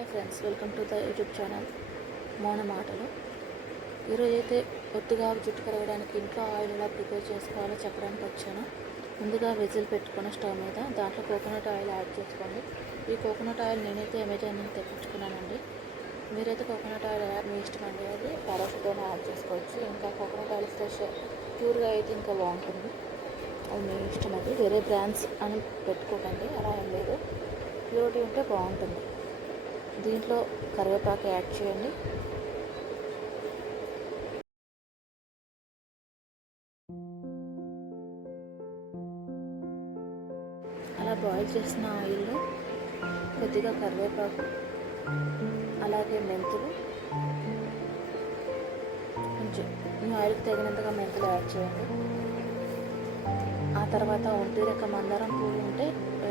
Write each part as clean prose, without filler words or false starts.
Hi friends, welcome to the YouTube channel మౌన మాటలు. ఈరోజు అయితే ఒత్తుగా జుట్టు కరగడానికి ఇంట్లో ఆయిల్ ఎలా ప్రిపేర్ చేసుకోవాలో చెప్పడానికి వచ్చాను. ముందుగా వెజిల్ పెట్టుకుని స్టవ్ మీద దాంట్లో కోకోనట్ ఆయిల్ యాడ్ చేసుకోండి. ఈ కోకోనట్ ఆయిల్ నేనైతే అమెజాన్ నుంచి తెప్పించుకున్నానండి. మీరైతే కోకోనట్ ఆయిల్ మీ ఇష్టం అండి, అది పారాషూట్తోనే యాడ్ చేసుకోవచ్చు. ఇంకా కోకోనట్ ఆయిల్ ఫ్రెష్ ప్యూర్గా అయితే ఇంకా బాగుంటుంది, అది మీ ఇష్టం. అది వేరే బ్రాండ్స్ అని పెట్టుకోకండి, అలా ఏం లేదు, ప్యూరిటీ ఉంటే బాగుంటుంది. దీంట్లో కరివేపాకు యాడ్ చేయండి. అలా బాయిల్ చేసిన ఆయిల్లో కొద్దిగా కరివేపాకు, అలాగే మెంతులు, కొంచెం మీ ఆయిల్కి తగినంతగా మెంతులు యాడ్ చేయండి. ఆ తర్వాత ఒంటి రెక్క మందారం పువ్వు ఉంటే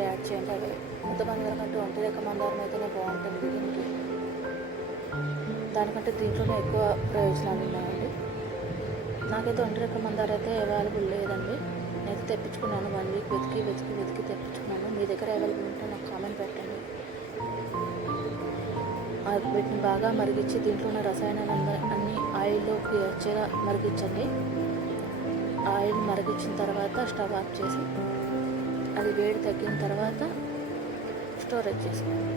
యాడ్ చేయండి. అవి ముద్ద మందారం కంటే ఒంటి రెక్క మందారం అయితేనే బాగుంటుంది దీనికి. దానికంటే దీంట్లోనే ఎక్కువ ప్రయోజనాలు ఉన్నాయండి. నాకైతే ఒంటి రెక్క మందారం అయితే అవైలబుల్ లేదండి. నేనైతే తెప్పించుకున్నాను, 1 వీక్ వెతికి తెప్పించుకున్నాను. మీ దగ్గర అవైలబుల్ ఉంటే నాకు కామెంట్ పెట్టండి. వీటిని బాగా మరిగించి దీంట్లో ఉన్న రసాయనాలు అన్ని ఆయిల్లోకి వచ్చేలా మరిగించండి. ఆయిల్ మరిగించిన తర్వాత స్టవ్ ఆఫ్ చేసి అది వేడి తగ్గిన తర్వాత స్టోరేజ్ చేసుకోండి.